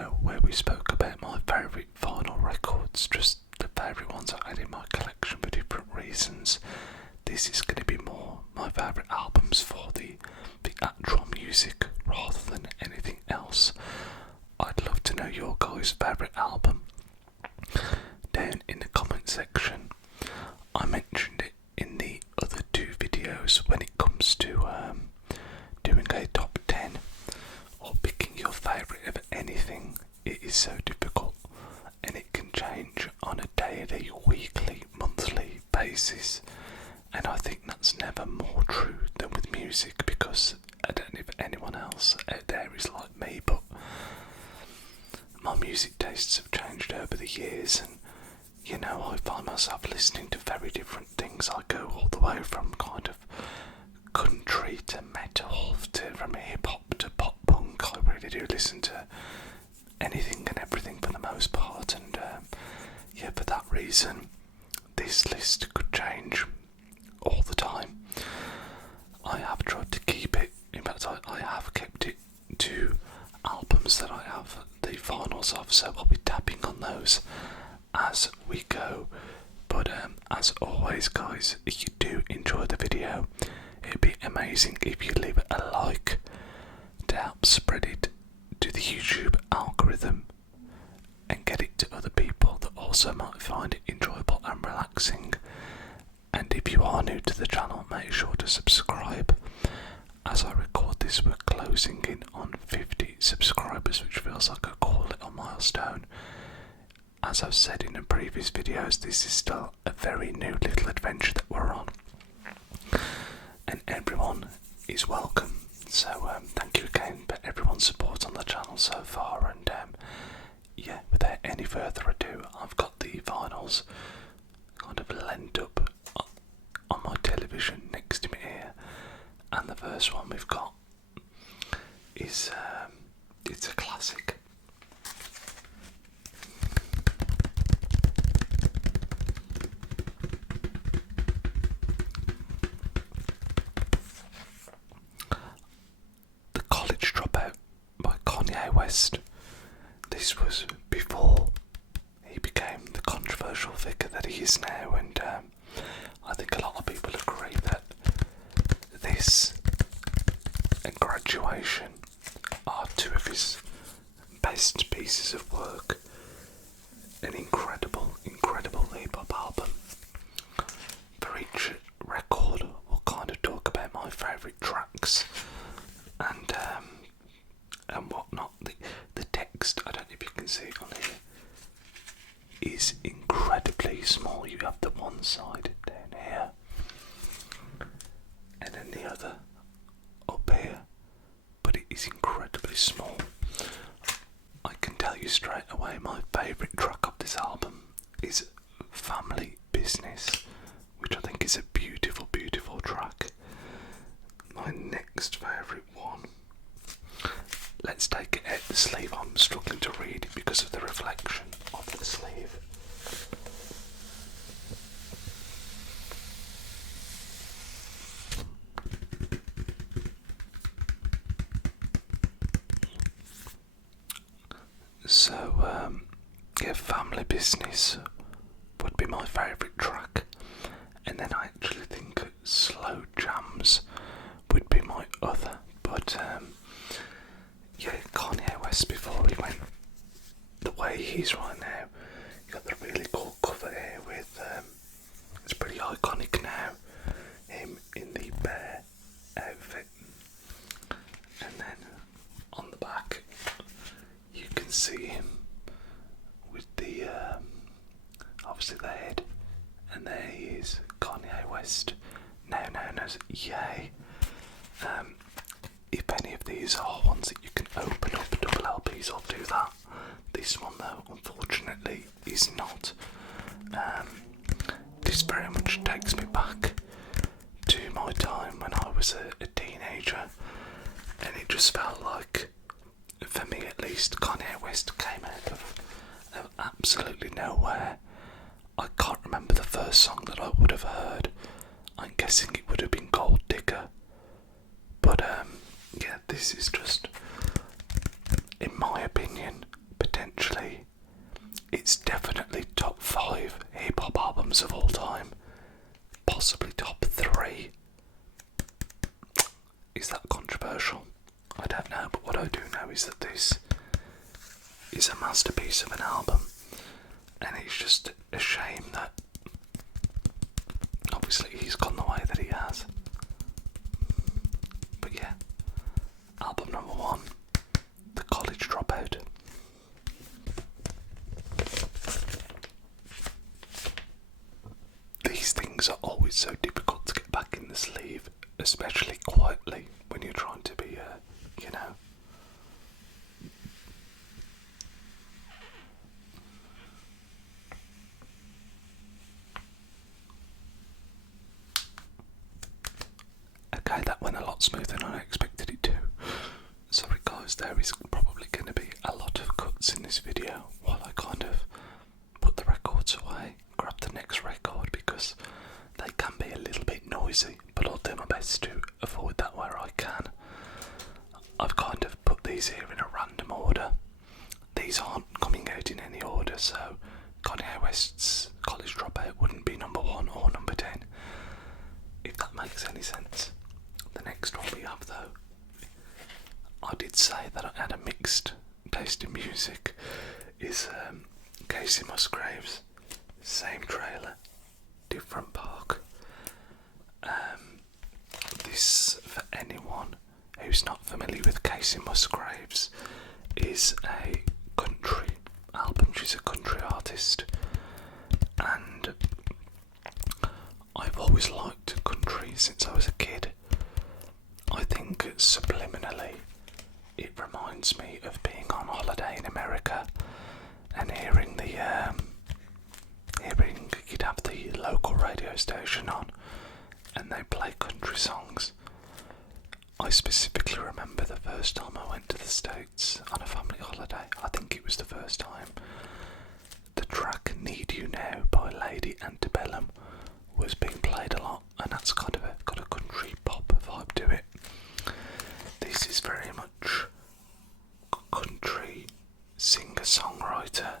video where we spoke about my favourite vinyl records, just the favourite ones I had in my collection for different reasons. This is going to be more my favourite albums for the actual music rather than anything else. I'd love to know your guys' favourite album down in the comment section. I mentioned it in the other two videos when it comes to doing a top 10 or picking your favourite of anything. It is so difficult and it can change on a daily, weekly, monthly basis, and I think that's never more true than with music, because I don't know if anyone else out there is like me, but my music tastes have changed over the years, and you know, I find myself listening to very different things. I go all the way from kind of country to metal to from hip hop to pop punk. I really do listen to anything and everything for the most part, and yeah, for that reason this list could change all the time. I have tried to keep it, in fact I have kept it to albums that I have the vinyls of, so I'll be tapping on those as we go. But as always guys, if you do enjoy the video, it'd be amazing if you leave it a like to help spread it to the YouTube algorithm and get it to other people that also might find it enjoyable and relaxing. And if you are new to the channel, make sure to subscribe. As I record this, we're closing in on 50 subscribers, which feels like a cool little milestone. As I've said in the previous videos, this is still a very new little adventure that we're on, and everyone is welcome. So thank you again for everyone's support on the channel so far, and yeah, without any further ado, I've got the vinyls kind of lent up on my television next to me here, and the first one we've got is it's a classic. This was before he became the controversial figure that he is now, and I think a lot of people agree that this and Graduation are two of his best pieces of work. An incredible hip hop album. For each record, we'll kind of talk about my favourite tracks and whatnot. The text, I don't know if you can see it on here, is incredibly small. You have the one side down here and then the other up here, but it is incredibly small. I can tell you straight away my favourite track of this album is Family Business, which I think is a beautiful track. My next favourite one, let's take it out the sleeve. I'm struggling to read it because of the reflection of the sleeve. So, yeah, Family Business would be my favourite track, and then I actually think Slow Jams would be my other, but yeah, Kanye West before he went the way he's right now, you got the really cool cover here with, it's pretty iconic now, him in the bear outfit, and then on the back you can see him with the, obviously the head, and there he is, Kanye West, now known as Ye. If any of these are ones that you can open up double LPs, I'll do that. This one though, unfortunately, is not. This very much takes me back to my time when I was a teenager, and it just felt like, for me at least, Kanye West came out of absolutely nowhere. I can't remember the first song that I would have heard. I'm guessing it would have been Gold Digger. But yeah, this is just, in my opinion, It's definitely top 5 hip hop albums of all time, possibly top 3. Is that controversial? I don't know, but what I do know is that this is a masterpiece of an album, and it's just a shame that obviously he's gone the way that he has. But yeah, album number 1, The College Dropout. These things are always so difficult to get back in the sleeve, especially quietly when you're trying to be, you know. Okay, that went a lot smoother than I expected it to. Sorry guys, there is probably going to be a lot of cuts in this video while I kind of put the records away, grab the next record, because they can be a little bit noisy, but I'll do my best to avoid that where I can. I've kind of put these here in a random order. These aren't coming out in any order, so Kanye West's College Dropout wouldn't be number 1 or number 10, if that makes any sense. The next one we have, though, I did say that I had a mixed taste in music, is Casey Musgraves. Same trailer, different park. This, for anyone who's not familiar with Casey Musgraves, is a country album. She's a country artist, and I've always liked country since I was a kid. I think subliminally it reminds me of being on holiday in America and hearing you'd have the local radio station on and they play country songs. I specifically remember the first time I went to the States on a family holiday. I think it was the first time. The track Need You Now by Lady Antebellum was being played a lot, and that's kind of got a country pop vibe to it. This is very much country singer-songwriter.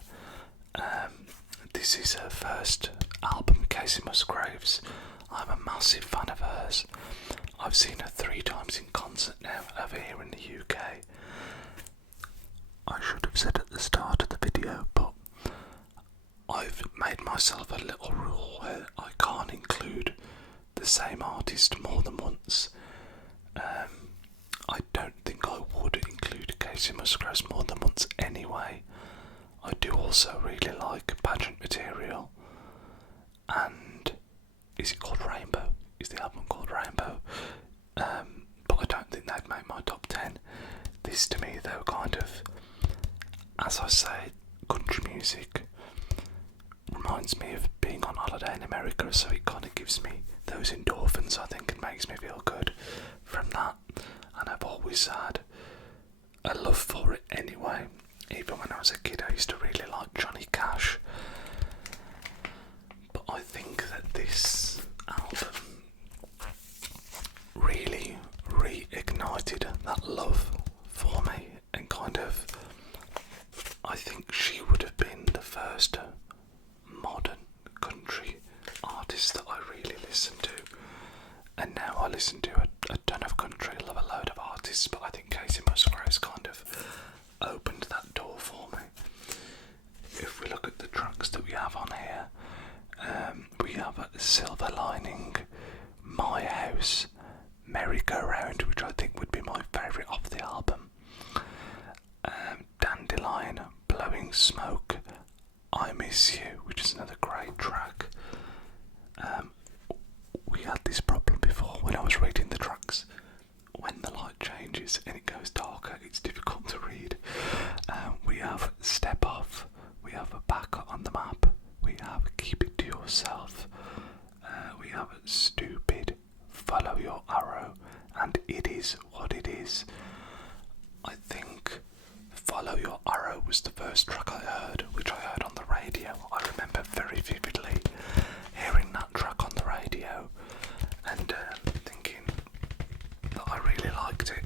This is her first album, Casey Musgraves. I'm a massive fan of hers. I've seen her 3 times in concert now over here in the UK. I should have said at the start of the video, but I've made myself a little rule where I can't include the same artist more than once. I don't think I would include Casey Musgraves more than once anyway. I do also really like Pageant Material, and is it called Rainbow? Is the album called Rainbow? But I don't think they'd make my top 10. This to me though, kind of, as I say, country music reminds me of being on holiday in America, so it kind of gives me those endorphins, I think, and makes me feel good from that. And I've always had a love for it anyway. Even when I was a kid, I used to really like Johnny Cash. But I think that this album really reignited that love for me, and kind of, I think she would have been the first modern country artist that I really listened to. And now I listen to a ton of country, love a load of artists, but I think Casey Musgraves kind of opened that door for me. If we look at the tracks that we have on here, we have a Silver Lining, My House, Merry-Go-Round, which I think would be my favourite off the album, Dandelion, Blowing Smoke, I Miss You, which is another great track. We had this problem before when I was reading the tracks. When the light changes and it goes darker, it's difficult to read. We have Step Off, we have Back on the Map, we have Keep It to Yourself, we have Stupid, Follow Your Arrow, and It Is What It Is. I think Follow Your Arrow was the first track I heard, which I heard on the radio. I remember very vividly hearing that track on the radio and thinking that I really liked it.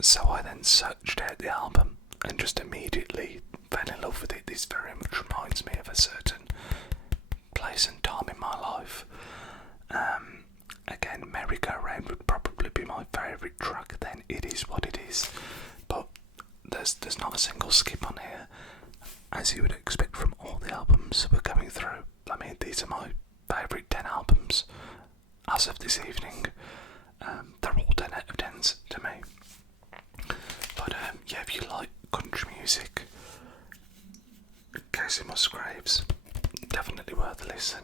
So I then searched out the album and just immediately fell in love with it. This very much reminds me of a certain place and time in my life. Again, Merry Go Round would probably be my favourite track. Then It Is What It Is, but there's not a single skip on here, as you would expect from all the albums we're going through. I mean, these are my favourite 10 albums as of this evening. They're all 10 out of 10s to me. But yeah, if you like country music, Casey Musgraves, definitely worth a listen.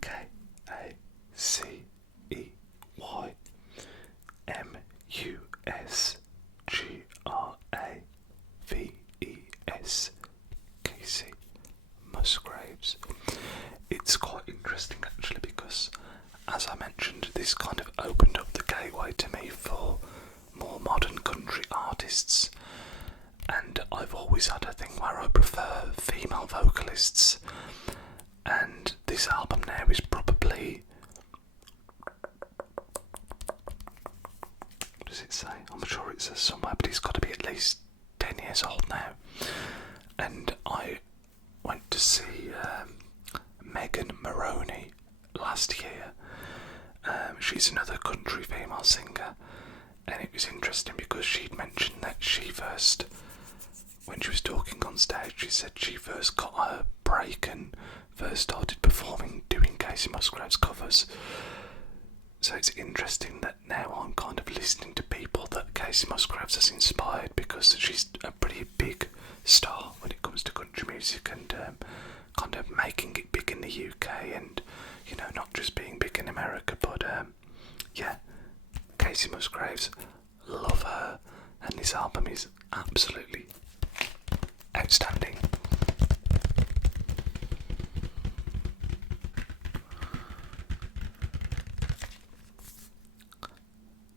K-A-C-E-Y-M-U-S-G-R-A-V-E-S, Casey Musgraves. It's quite interesting actually, because as I mentioned, this kind of opened up the gateway to me for more modern country artists, and I've always had a thing where I prefer female vocalists, and this album now is probably, what does it say? I'm sure it says somewhere, but it's got to be at least 10 years old now. And I went to see Megan Maroney last year. She's another country female singer, and it was interesting because she'd mentioned that she first, when she was talking on stage, she said she first got her break and first started performing doing Casey Musgraves covers. So it's interesting that now I'm kind of listening to people that Casey Musgraves has inspired, because she's a pretty big star when it comes to country music, and kind of making it big in the UK, and you know, not just being big in America. But yeah, Casey Musgraves, love her, and this album is absolutely outstanding.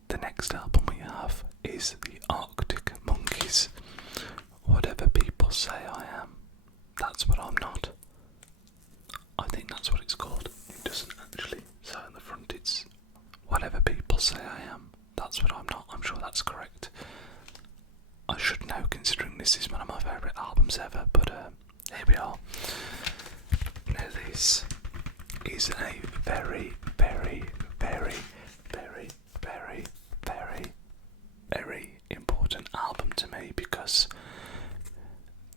The next album we have is the Arctic Monkeys. Whatever people say I am, that's what I'm not. I think that's what it's called. It doesn't actually say on the front, it's whatever people say I am, that's what I'm not. I'm sure that's correct. I should know, considering this is one of my favourite albums ever, but here we are. Now this is a very, very, very, very, very, very, very important album to me, because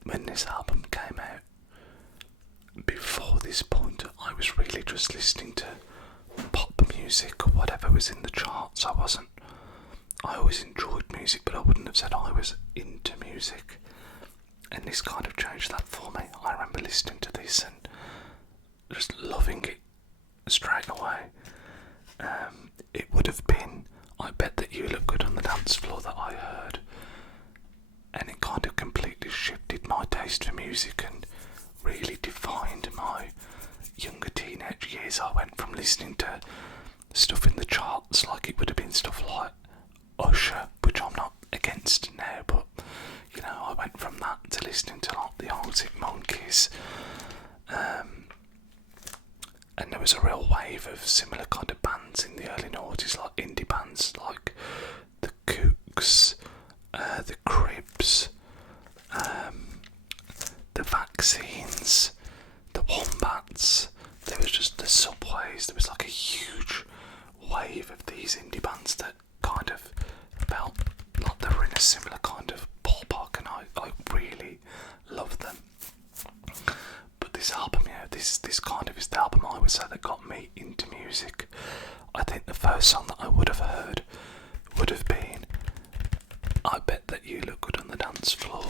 when this album came out, before this point, I was really just listening to pop music or whatever was in the charts. I always enjoyed music, but I wouldn't have said I was into music, and this kind of changed that for me. I remember listening to this and just loving it straight away. It would have been I Bet That You Look Good on the Dance Floor that I heard, and it kind of completely shifted my taste for music and really defined my younger teenage years. I went from listening to stuff in the charts, like it would have been stuff like Usher, which I'm not against now, but you know, I went from that to listening to like the Arctic Monkeys, and there was a real wave of similar kind of bands in the early noughties, like indie bands like the Kooks, the Cribs, the Vaccines, the Wombats. There was just the Subways. There was like a huge wave of these indie bands that kind of felt like they were in a similar kind of ballpark, and I really loved them. But this album, yeah, this kind of is the album I would say that got me into music. I think the first song that I would have heard would have been I Bet That You Look Good on the Dance Floor.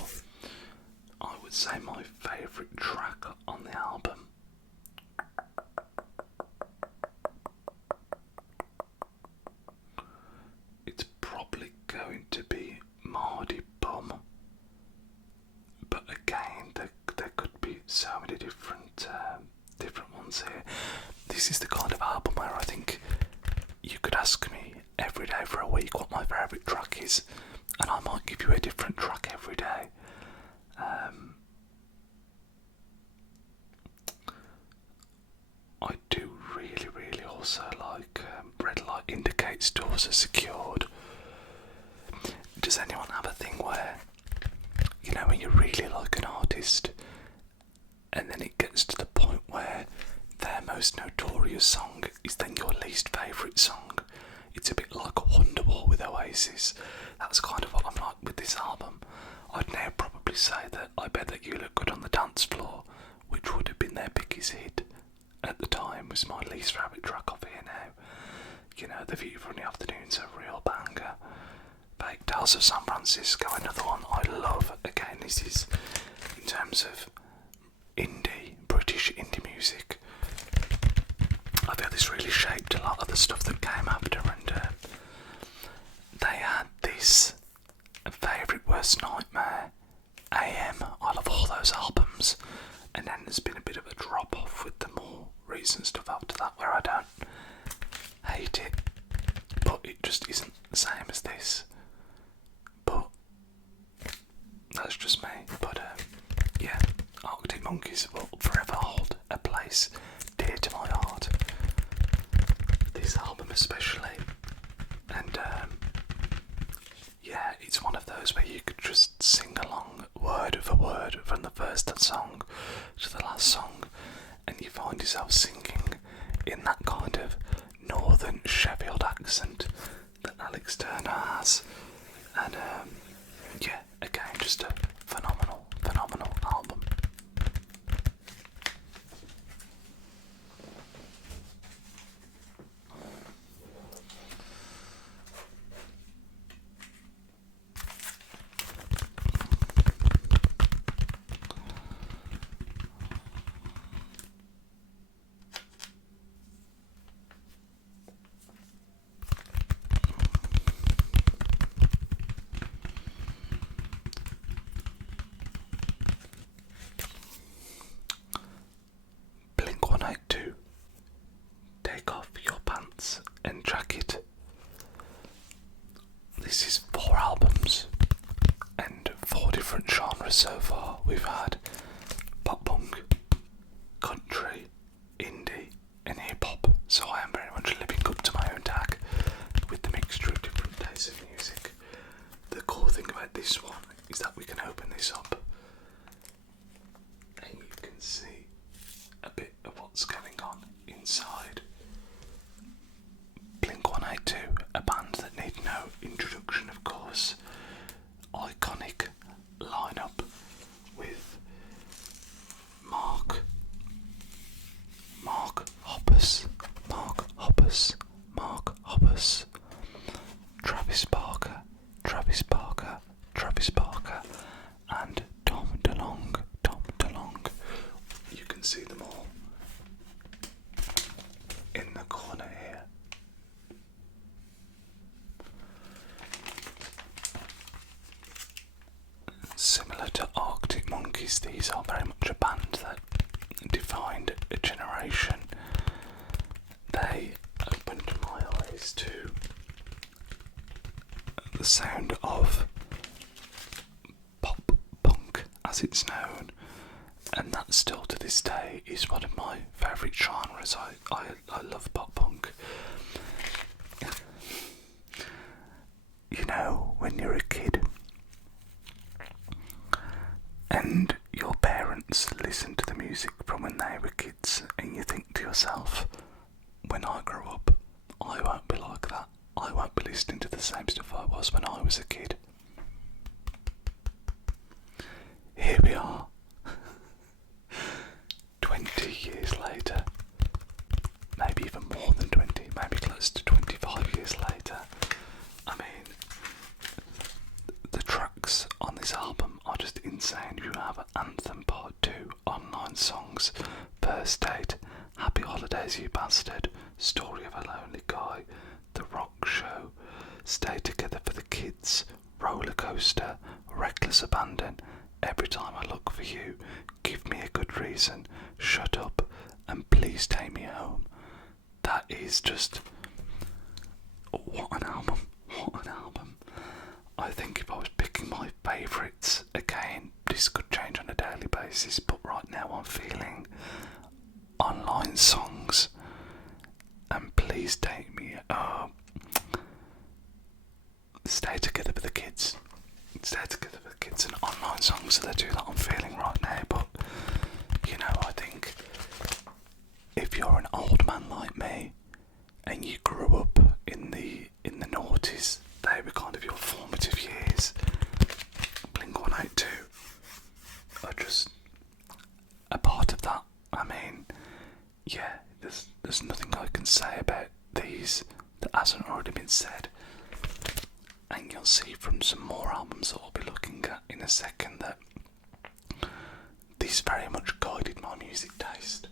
I would say my favourite track on the album it's probably going to be Mardy Bum, but again there could be so many different ones here. This is the kind of album where I think you could ask me every day for a week what my favourite track is, and I might give you a different track every day. I do really, really also like Red Light Indicates Doors Are Secured. Does anyone have a thing where list, and then it gets to the point where their most notorious song is then your least favourite song. It's a bit like a Wonderwall with Oasis. That's kind of what I'm like with this album. I'd now probably say that I Bet That You Look Good on the Dance Floor, which would have been their biggest hit at the time, was my least favourite track off here now. You know, The View from the Afternoon's a real banger. Baked Tales of San Francisco, another one I love. Again, this is in terms of British indie music. I feel this really shaped a lot of the stuff that came after, and they had this Favourite Worst Nightmare, AM. I love all those albums, and then there's been a bit of a drop off with the more recent stuff after that, where I don't hate it, but it just isn't the same as this. But that's just me. But yeah, Arctic Monkeys will forever hold a place dear to my heart. This album especially, and yeah, it's one of those where you could just sing along word for word from the first song to the last song, and you find yourself singing in that kind of northern Sheffield accent that Alex Turner has. And yeah, again, just a phenomenal album. Blink-182, Take Off Your Pants and Jacket. This is 4 albums and 4 different genres so far. We've had pop punk, country, indie and hip hop, so I am very much living up to my own tag with the mixture of different tastes of music. The cool thing about this one is that we can open this up and you can see a bit of what's going on inside. Blink-182, a band that need no introduction, of course. Iconic lineup with Mark Hoppus, Travis Barker, and Tom DeLonge. You can see them all in the corner here. Similar to Arctic Monkeys, these are very much a band that defined a generation. They opened my eyes to the sound of pop punk, as it's known, and that still to this day is one of my favourite genres. I love pop punk. You know, when you're a kid and your parents listen to the music from when they were kids, and you think to yourself, when I grow up, I won't be like that. I won't be listening to the same stuff I was when I was a kid. Here we are, 20 years later, maybe even more than 20, maybe close to 25 years later. I mean, the tracks on this album are just insane. You have Anthem Part 2, Online Songs, First Date, Happy Holidays You Bastard, Story of a Lonely Guy, The Rock Show, Stay Together for the Kids, Roller Coaster, Reckless Abandon, Every Time I Look for You, Give Me a Good Reason, Shut Up, and Please Take Me Home. That is just... what an album. I think if I was picking my favourites, again, this could change on a daily basis, but right now I'm feeling Online Songs and Please Take Me Stay Together for the Kids and Online songs are the two that I'm feeling right now, but you know, I think if you're an old man like me and you grew up in the noughties, they were kind of your formative years. Blink-182 are just a part of that. I mean, yeah, there's nothing I can say about these that hasn't already been said. And you'll see from some more albums that we'll be looking at in a second that these very much guided my music taste.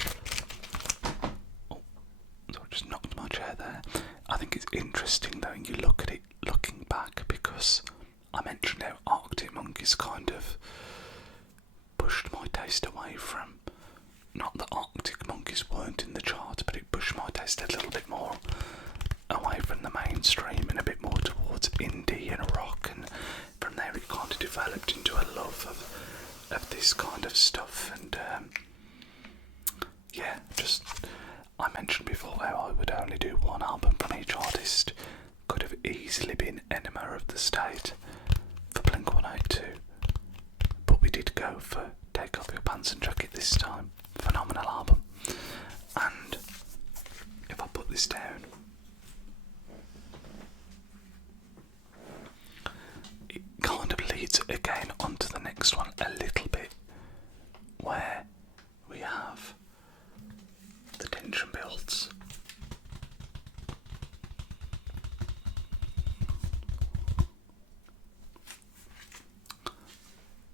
Oh, so I just knocked my chair there. I think it's interesting though, when you look at it looking back, because I mentioned how Arctic Monkeys kind of pushed my taste away from, not that Arctic Monkeys weren't in the charts, but it pushed my taste a little bit more away from the mainstream and a bit more towards indie and rock, and from there it kind of developed into a love of this kind of stuff. And yeah, just, I mentioned before how I would only do one album from each artist. Could have easily been Enema of the State for Blink-182, but we did go for Take Off Your Pants and Jacket this time. Phenomenal album. And if I put this down, it kind of leads again onto the next one a little bit, where we have the tension builds.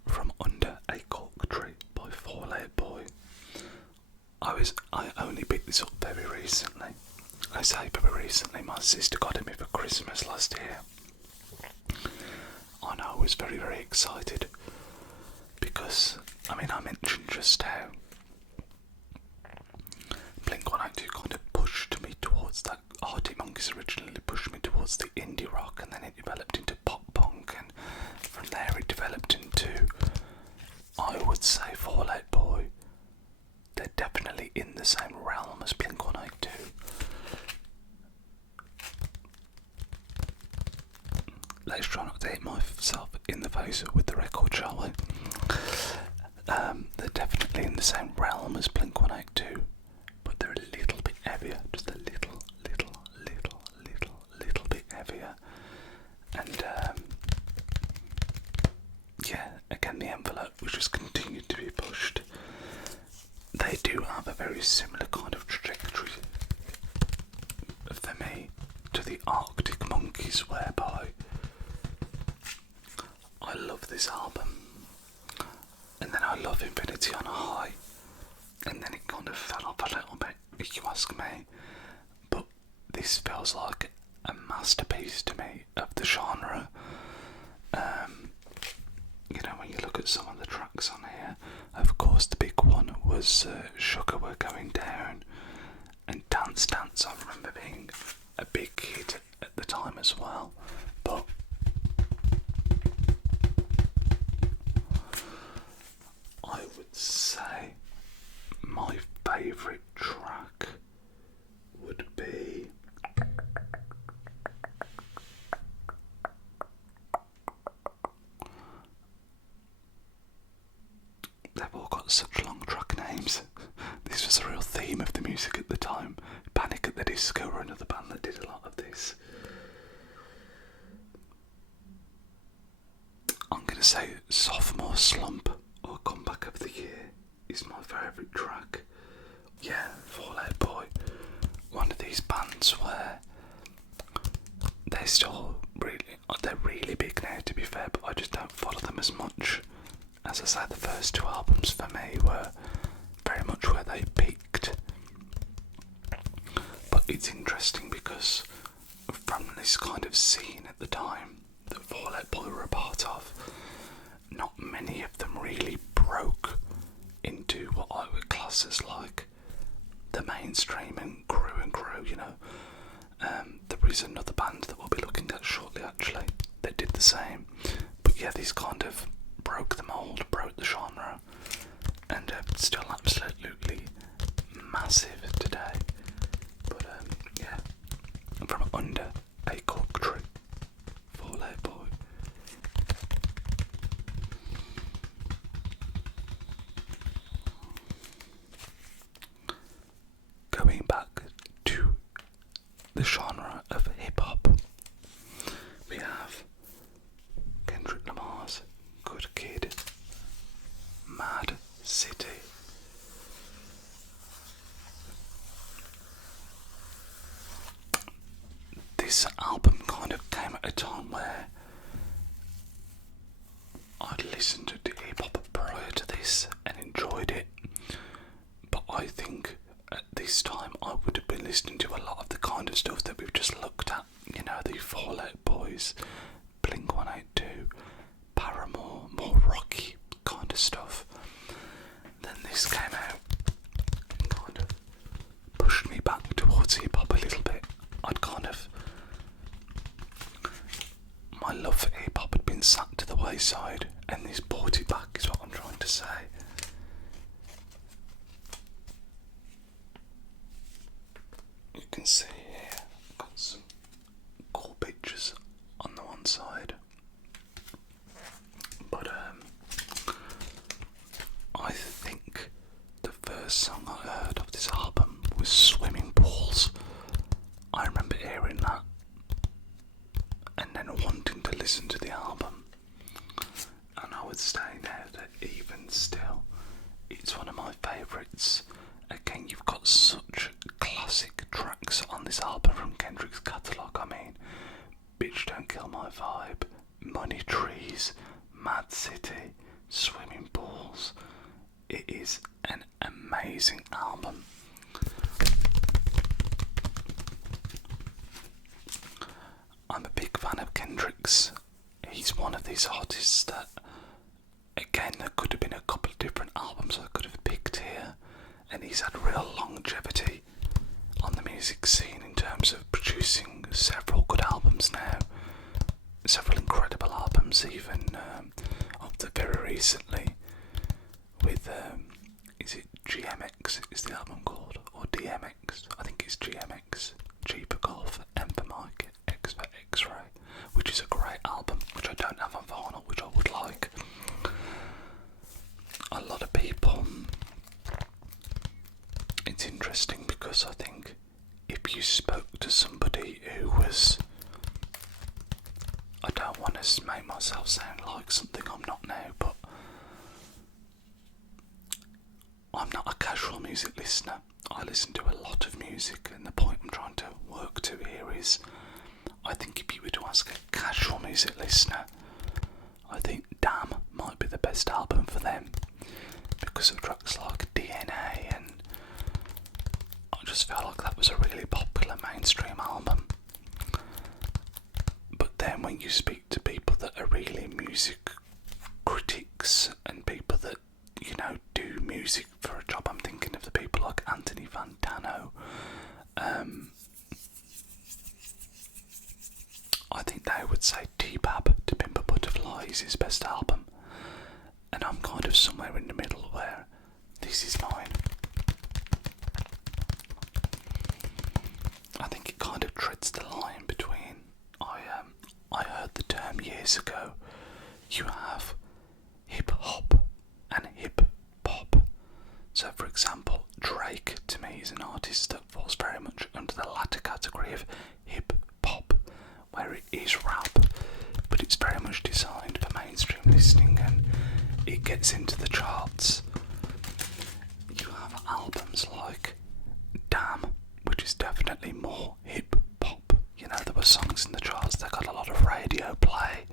From Under a Cork Tree by 4-Legged Boy. I only picked this up very recently. I say very recently, my sister got it me for Christmas last year. And I was very, very excited because, I mean, I mentioned just how Blink-182 kind of pushed me towards that. Arctic Monkeys originally pushed me towards the indie rock, and then it developed into pop punk, and from there it developed into, I would say, 4-Legged Boy. They're definitely in the same realm as Blink-182. Let's try not to hit myself in the face with the record, shall we? They're definitely in the same realm as Blink-182, but they're a little bit heavier, just a little bit heavier. And yeah, again, the envelope was just continued to be pushed. They do have a very similar kind of trajectory for me to the Arctic Monkeys, whereby I love this album, and then I love Infinity on a High, and then it kind of fell off a little bit, if you ask me. But this feels like a masterpiece to me of the genre. You know, when you look at some of the tracks on here, of course the big one was Sugar We're Going Down, and Dance Dance I remember being a big hit at the time as well. But I would say my favourite track would be they've all got such long track names. This was a real theme of the music at the time. Panic at the Disco were another band that did a lot of this. I'm going to say Sophomore Slump or Comeback of the Year is my favourite track. Yeah, 4-Legged Boy. One of these bands where they're really big now, to be fair, but I just don't follow them as much. As I say, the first two albums for me were very much where they peaked. But it's interesting because from this kind of scene at the time that 4-Legged Boy were a part of, not many of them really broke into what I would class as like the mainstream and grew, you know. There is another band that we'll be looking at shortly actually that did the same. But yeah, these kind of broke the mould, broke the genre, and still absolutely massive today. But yeah, from Under a Cork Tree, 4-Legged Boy. listened to hip hop prior to this and enjoyed it, but I think at this time I would have been listening to a lot of the kind of stuff that we've just looked at. You know, the Fall Out Boys, Blink 182, Paramore, more rocky kind of stuff. Then this came out and kind of pushed me back towards hip hop a little bit. My love for hip hop had been sat to the wayside, and this brought it back, is what I'm trying to say. You can see here, I've got some cool pictures on the one side, but I think the first song I heard of this album was Swimming Pools. I remember hearing that and then wanting to listen to the album, and I would say now that even still it's one of my favourites. Again, you've got such classic tracks on this album from Kendrick's catalogue. I mean, Bitch Don't Kill My Vibe, Money Trees, Mad City, Swimming Pools. It is an amazing album. I'm a big fan of Kendrick's. He's one of these artists that, again, there could have been a couple of different albums I could have picked here, and he's had real longevity on the music scene in terms of producing several good albums now, several incredible albums, even up to very recently with, is it GMX is the album called, or DMX? I think it's GMX, G for Golf, M for Mike, X for X-Ray, which is a great album, which I don't have on vinyl, which I would like. A lot of people, it's interesting because I think if you spoke to somebody who was, I don't want to make myself sound like something I'm not now, but I'm not a casual music listener. I listen to a lot of music, and the point I'm trying to work to here is, I think if you were to ask a casual music listener, I think Damn might be the best album for them because of tracks like DNA, and I just felt like that was a really popular mainstream album. But then when you speak to people that are really music critics and people that, you know, do music for a job, I'm thinking of the people like Anthony Fantano. I think they would say T-Bab, To Pimp a Butterfly, is his best album, and I'm kind of somewhere in the middle where this is mine. I think it kind of treads the line between, I heard the term years ago, you have hip hop and hip pop. So for example, Drake to me is an artist that falls very much under the latter category of hip pop, where it is rap, but it's very much designed for mainstream listening and it gets into the charts. You have albums like Damn, which is definitely more hip pop. You know, there were songs in the charts that got a lot of radio play.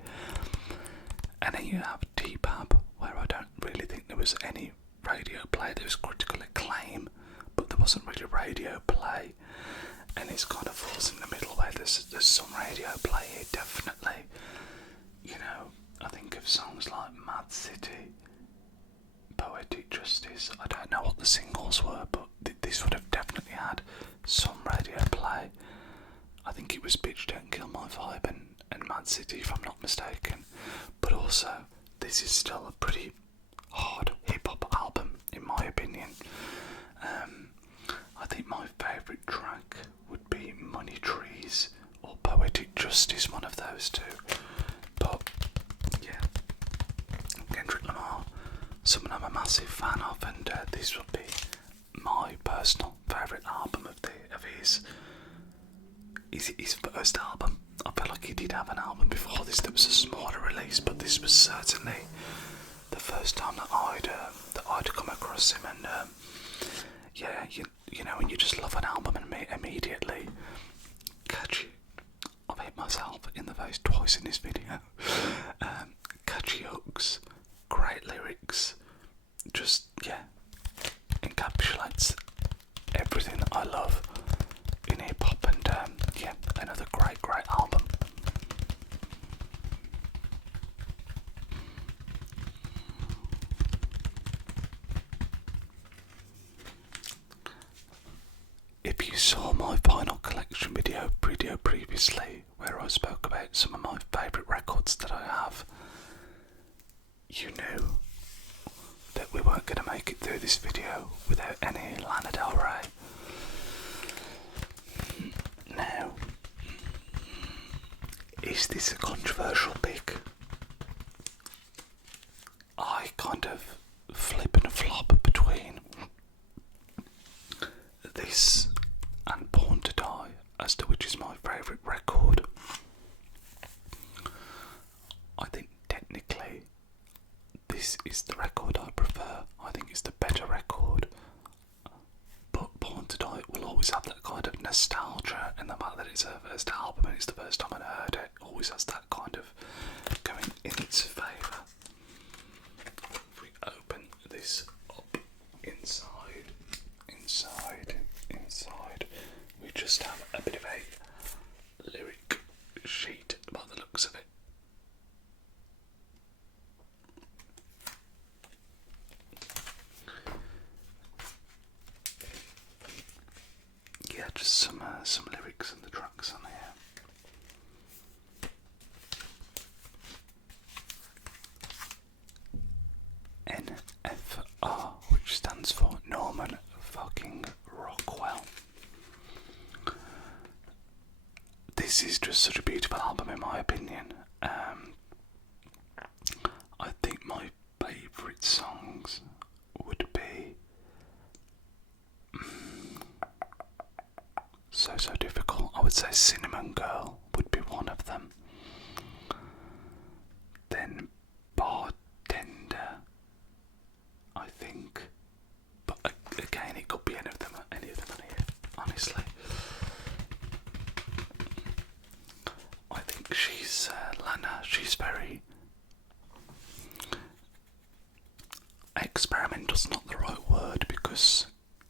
And then you have T-Bab, where I don't really think there was any radio play. There was critical acclaim, but there wasn't really radio play. And it's kind of falls in the middle where there's some radio play here, definitely. You know, I think of songs like Mad City, Poetic Justice. I don't know what the singles were, but this would have definitely had some radio play. I think it was Bitch Don't Kill My Vibe and Mad City, if I'm not mistaken. But also, this is still a pretty hard hip-hop album, in my opinion. I think my favourite track would be Money Trees or Poetic Justice, one of those two. But, yeah, Kendrick Lamar, someone I'm a massive fan of, and this would be my personal favourite album of his. His first album. I feel like he did have an album before this that was a smaller release, but this was certainly the first time that I'd come across him, and yeah, you know, when you just love an album and immediately catchy. I've hit myself in the face twice in this video. Catchy hooks, saw my final collection video previously, where I spoke about some of my favourite records that I have, you knew that we weren't going to make it through this video without any Lana Del Rey. Now, is this a controversial pick? I kind of flip and flop between this and Born to Die as to which is my favourite record. I think technically this is the record I prefer. I think it's the better record, but Born to Die will always have that kind of nostalgia, and the fact that it's her first album and it's the first time I heard it always has that kind of going in its favour. If we open this up inside, we just have a bit of a lyric sheet by the looks of it. Yeah, just some lyrics and the tracks on here. NFR, which stands for Norman fucking Rockwell. This is just such a beautiful album in my opinion. I think my favourite songs would be so difficult. I would say Cinnamon Girl would be one of them. Then Bartender, I think. But again, it could be any of them on here, honestly. I think she's Lana. She's very experimental's not the right word, because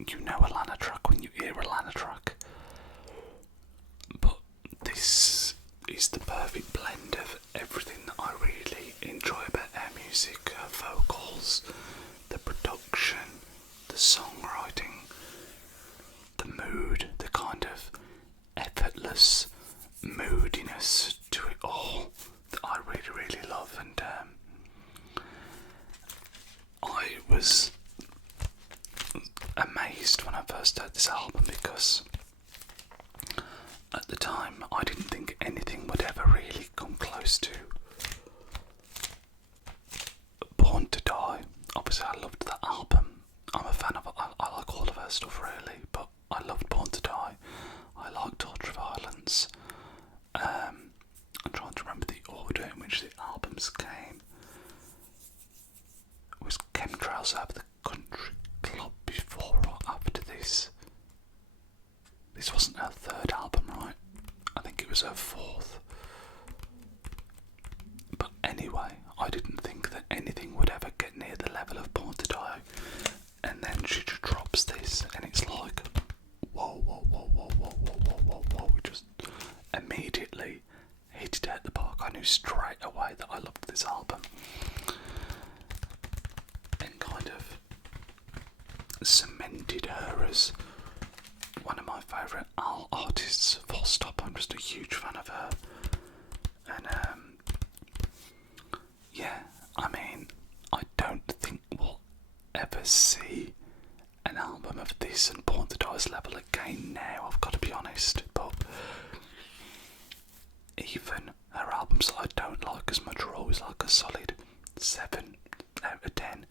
you know a Lana track when you hear a Lana track. But this is the perfect blend of everything that I really enjoy about her music: her vocals, the production, the songwriting, the mood, the kind of effortless moodiness to it all that I really love. And I was amazed when I first heard this album, because at the time I didn't think anything would ever really come close to Born to Die. Obviously I loved that album. I'm a fan of it. I like all of her stuff really, but I loved Born to Die. I liked Ultraviolence. I'm trying to remember the order in which the albums came. It was Chemtrails Over the Country Club before or after this. This wasn't her third album, right? I think it was her fourth. But anyway, I didn't think that anything would ever get near the level of Born to Die. And then she just drops this, and it's like, whoa. We just immediately hit it at the park. I knew straight away that I loved this album. And kind of cemented her as one of my favourite artists, full stop. I'm just a huge fan of her. And yeah, I mean, I don't think we'll ever see an album of this and Born to Die's level again now, I've got to be honest. But even her albums that I don't like as much are always like a solid 7 out of 10.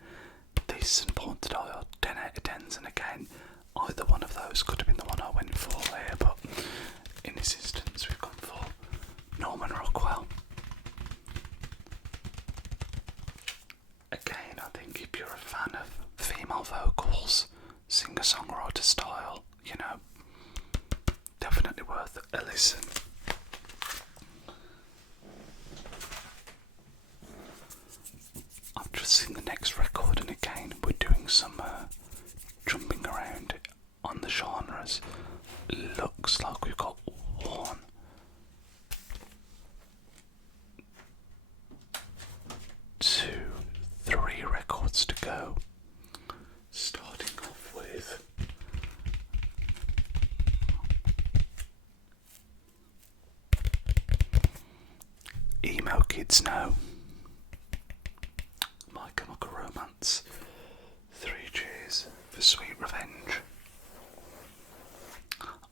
This and Born to Die are 10 out of 10s, and again, either one of those could have been the one I went for here, but in this instance we've gone for Norman Rockwell. Again, I think if you're a fan of female vocals, singer-songwriter style, you know, definitely worth a listen. I've just seen the next record, and again we're doing some jumping around on the genres. Looks like we've got 1, 2, 3 records to go. Starting off with That's 3 Cheers for Sweet Revenge.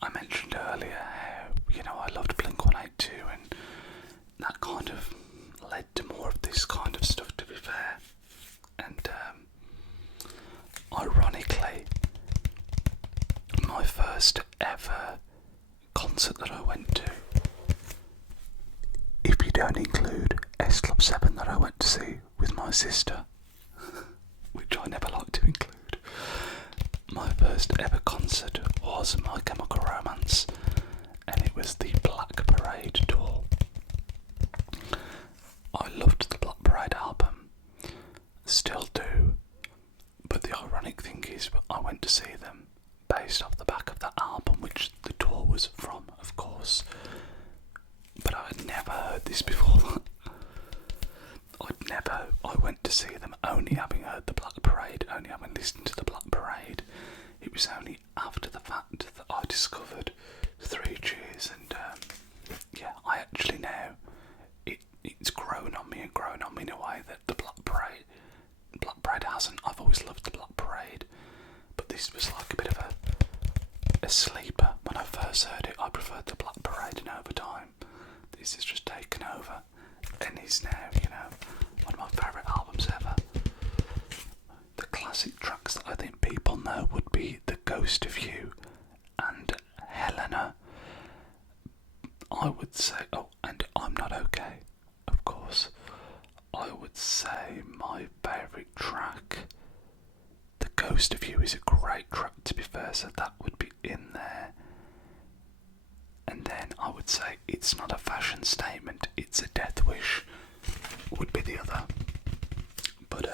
I mentioned earlier how, I loved Blink-182, and that kind of led to more of this kind of stuff, to be fair. And ironically, my first ever concert that I went to, if you don't include S Club 7 that I went to see with my sister, which I never like to include, my first ever concert was My Chemical Romance, and it was the Black Parade tour. I loved the Black Parade album, still do, but the ironic thing is I went to see them based off the back of the album, which the tour was from, of course, but I had never heard this before. I went to see them only having heard the Black Parade, only having listened to the Black Parade. It was only after the fact that I discovered 3 Cheers, and I actually now, it's grown on me in a way that the Black Parade hasn't. I've always loved the Black Parade, but this was like a bit of a sleeper. When I first heard it, I preferred the Black Parade, and over time, this has just taken over, and is now, one of my favourite albums ever. The classic tracks that I think people know would be The Ghost of You and Helena. I would say, and I'm Not Okay, of course. I would say my favourite track, The Ghost of You, is a great track, to be fair, so that would be in there. And then I would say It's Not a Fashion Statement, It's a Death Wish would be the other. But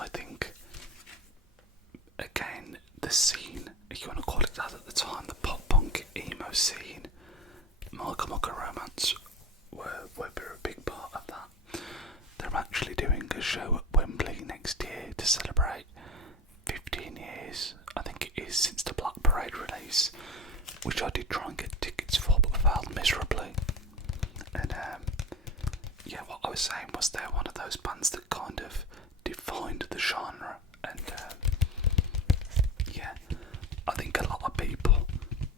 I think, again, the scene, if you want to call it that at the time, the pop punk emo scene, My Chemical Romance were a big part of that. They're actually doing a show at Wembley next year to celebrate 15 years, I think it is, since the Black Parade release, which I did try and get tickets for, but failed miserably. And what I was saying was they're one of those bands that kind of defined the genre, and I think a lot of people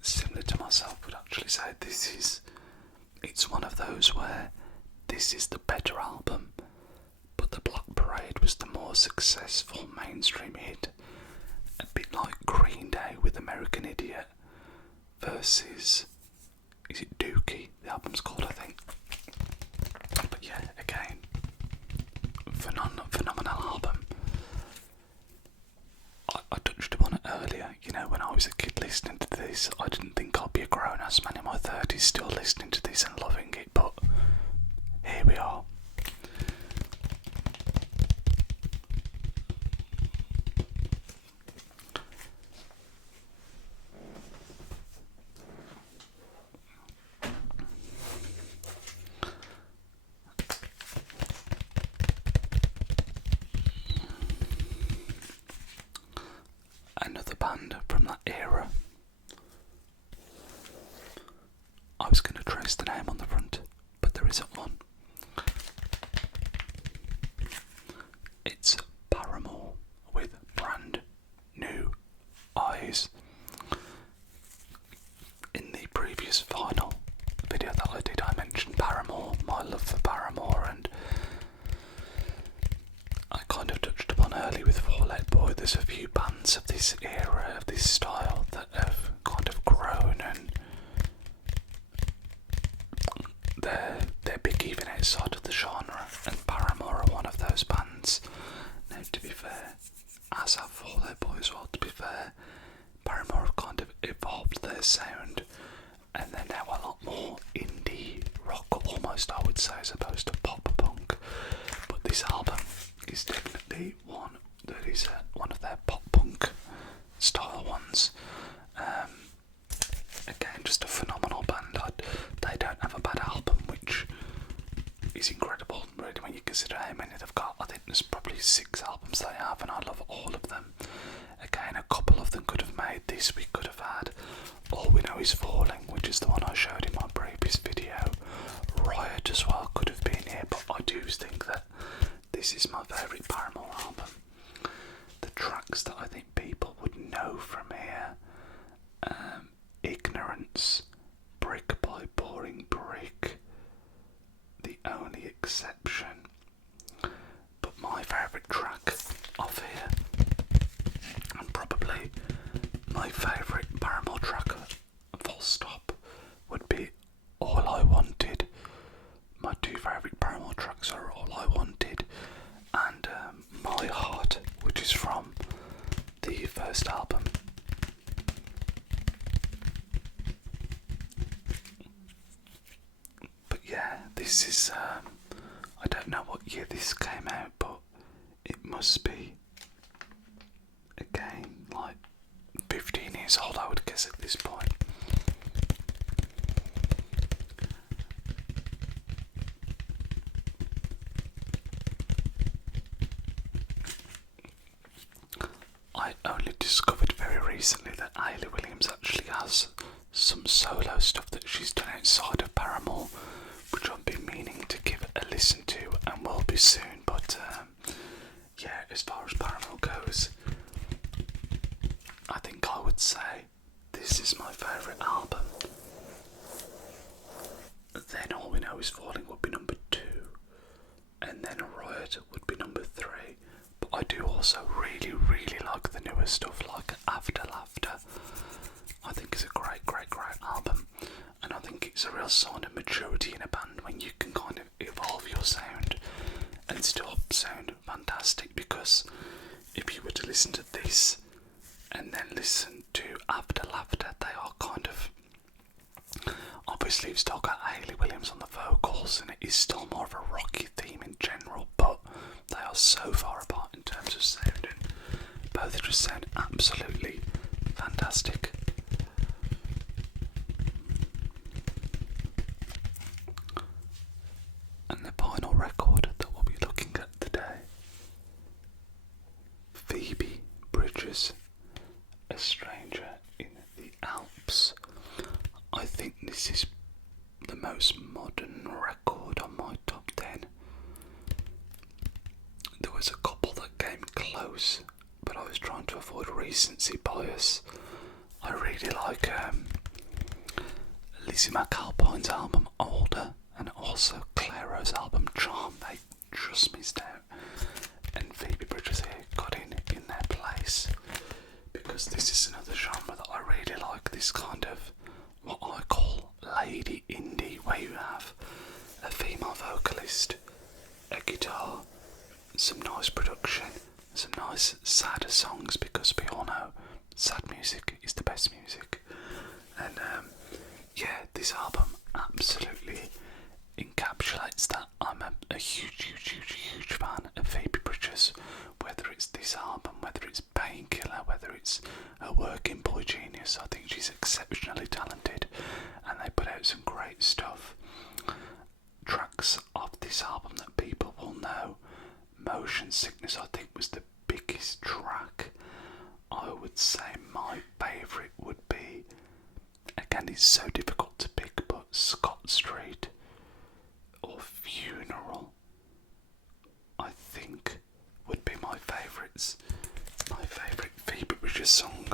similar to myself would actually say it's one of those where this is the better album, but the Black Parade was the more successful mainstream hit, a bit like Green Day with American Idiot versus, is it Dookie, the album's called, I think. But again, phenomenal album. I touched upon it earlier, when I was a kid listening to this, I didn't think I'd be a grown-ass man in my 30s still listening to this and loving it, but here we are. Another band from that era. I was going to trace the name on the front, but there isn't one. It's Paramore with Brand New Eyes. In the previous vinyl video that I did, I mentioned Paramore, my love for Paramore, and I kind of touched upon early with Fall Out Boy. There's a few bands of this era, of this style, that have kind of grown, and they're big even outside of the genre, and Paramore are one of those bands. Now, to be fair, as have Fall Out Boy as well, to be fair, Paramore have kind of evolved their sound, and they're now a lot more indie rock, almost, I would say, as opposed to pop punk. But this album is definitely one that is one of their pop punk style ones. Again, just a phenomenal band. They don't have a bad album, which is incredible, really, when you consider how many they've got. I think there's probably 6 albums they have, and I love all of them. Again, a couple of them could have made this. We could have had All We Know Is Falling, which is the one I showed in my previous video. Riot as well could have been here, but I do think this is my favourite Paramore album. The tracks that I think people would know from here: Ignorance, Brick by Boring Brick, The Only Exception. But my favourite track off here, and probably my favourite Paramore track, full stop, would be All I Wanted. My two favourite Paramore tracks are All I Wanted and My Heart, which is from the first album. But yeah, this is, I don't know what year this came out, but it must be, again, like 15 years old, I would guess, at this point. I only discovered very recently that Hayley Williams actually has some solo stuff that she's done outside of Paramore, which I've been meaning to give a listen to and will be soon. But yeah, as far as Paramore goes, I think I would say this is my favourite album. Then All We Know Is Falling would be number 2, and then Riot would be number 3. But I do also really, really like the newer stuff, like After Laughter. I think it's a great, great, great album, and I think it's a real sign of maturity in a band when you can kind of evolve your sound and still sound fantastic. Because if you were to listen to this and then listen to After Laughter, they are kind of, obviously you've still got Hayley Williams on the vocals and it is still more of a rocky theme in general, but they are so far apart in terms of sound, and both just sound absolutely fantastic. And the final record that we'll be looking at today, Phoebe Bridgers, A Stranger in the Alps. I think this is the most modern record on my top 10. There was a couple that came close, but I was trying to avoid recency bias. I really like Lizzie McAlpine's album Older, and also Claire's album Charm. They just missed out, and Phoebe Bridgers here got in their place, because this is another genre that I really like, this kind of what I call lady indie, where you have a female vocalist, a guitar, some nice production, some nice sadder songs, because we all know sad music is the best music. And yeah, this album absolutely encapsulates that. I'm a huge fan of Phoebe Bridgers, whether it's this album, whether it's Painkiller, whether it's her work in Boy Genius. I think she's exceptionally talented, and they put out some great stuff. Tracks of this album that people will know: Motion Sickness, I think, was the biggest track. I would say my favourite would be, again, it's so difficult to pick, but Scott Street or Funeral, I think, would be my favourites. My favourite Phoebe Bridgers song,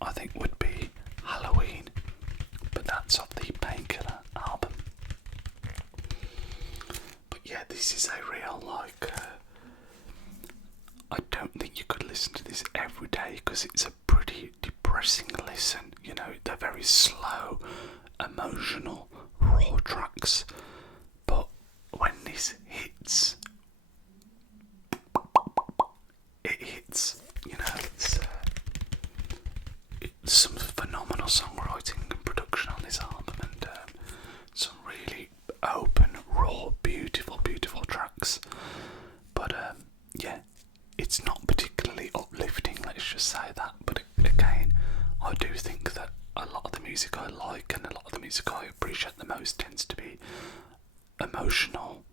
I think, would be Halloween, but that's off the Painkiller album. But yeah, this is a real, like, I don't think you could listen to this every day, because it's a pretty depressing listen. You know, they're very slow, emotional, raw tracks, but when this hits, it hits. You know, it's some phenomenal songwriting and production on this album, and some really open, raw, beautiful tracks. But yeah, it's not particularly uplifting, let's just say that. But again, I do think that a lot of the music I like and a lot of the music I appreciate the most tends to be emotional,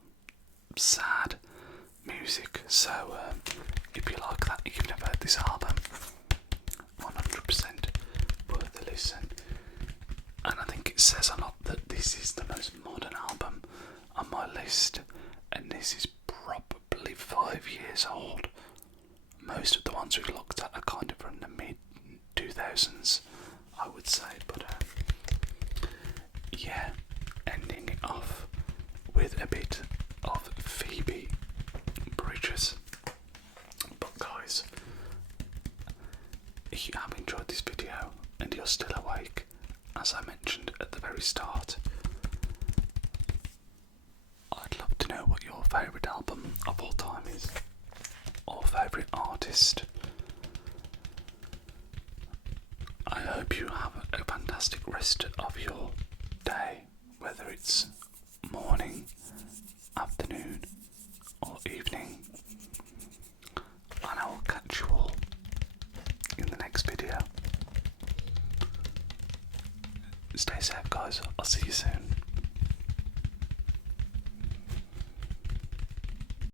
sad music. So if you like that, you've never heard this album, 100% worth a listen. And I think it says a lot that this is the most modern album on my list, and this is probably 5 years old. Most of the ones we've looked at are kind of from the mid 2000s, I would say, but yeah, ending it off with a bit of Phoebe Bridges. But guys, if you have enjoyed this video and you're still awake, as I mentioned at the very start, I'd love to know what your favourite album of all time is, or favourite artist. I hope you have a fantastic rest of your day, whether it's morning, afternoon, or evening, and I will catch you all in the next video. Stay safe, guys. I'll see you soon.